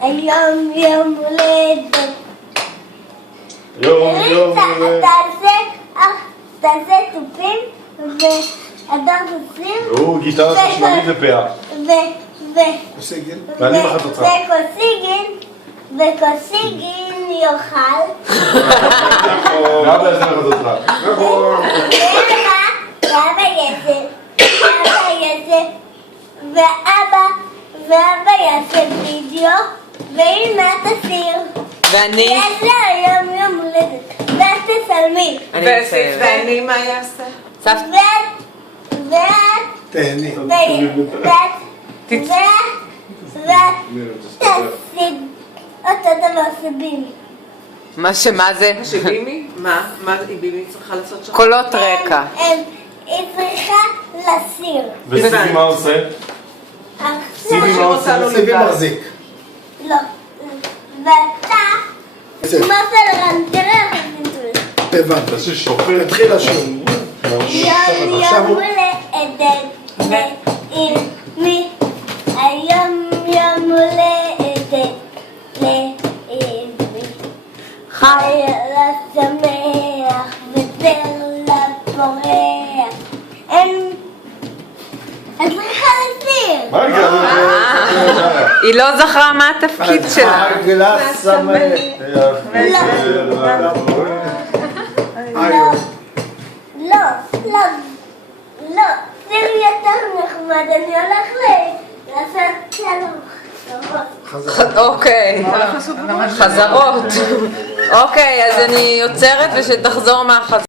היום יום הולדת. יום הולדת. תעשה תופים ואדם תופים. הוא גיטרה חשמלית ופאה. ואני מחט אותך. וקוסיגין יאכל. ואבא יעשה מחט אותך. ואבא יעשה ואבא יעשה וידאו ואמא תסיר. ואני? יש לה היום יום הולדת ואת תסלמי. ואני מה יעשה? ואת תהני. ואת תעשי אותו דבר שבימי. מה זה? שבימי? מה בימי צריכה לעשות שם? קולות רקע. היא צריכה לסיר. וסיבי מה עושה? סיבי מה עושה? סיבי מחזיק. לא. ואתה שמעת על רנטרר. הבנת. תעשי שופט. תתחיל לשיר. יום הולדת לאמי. היום יום הולדת לאמי. חי לשמח וזר לפורח. את צריכה לסיר. מה יקרה? היא לא זכרה מה התפקיד שלה. עגלה שמח. לא, סיר יותר נחמד, אני הולך לעשות שלום. אוקיי, חזרות. אוקיי, אז אני עוצרת ושתחזור מהחזרות.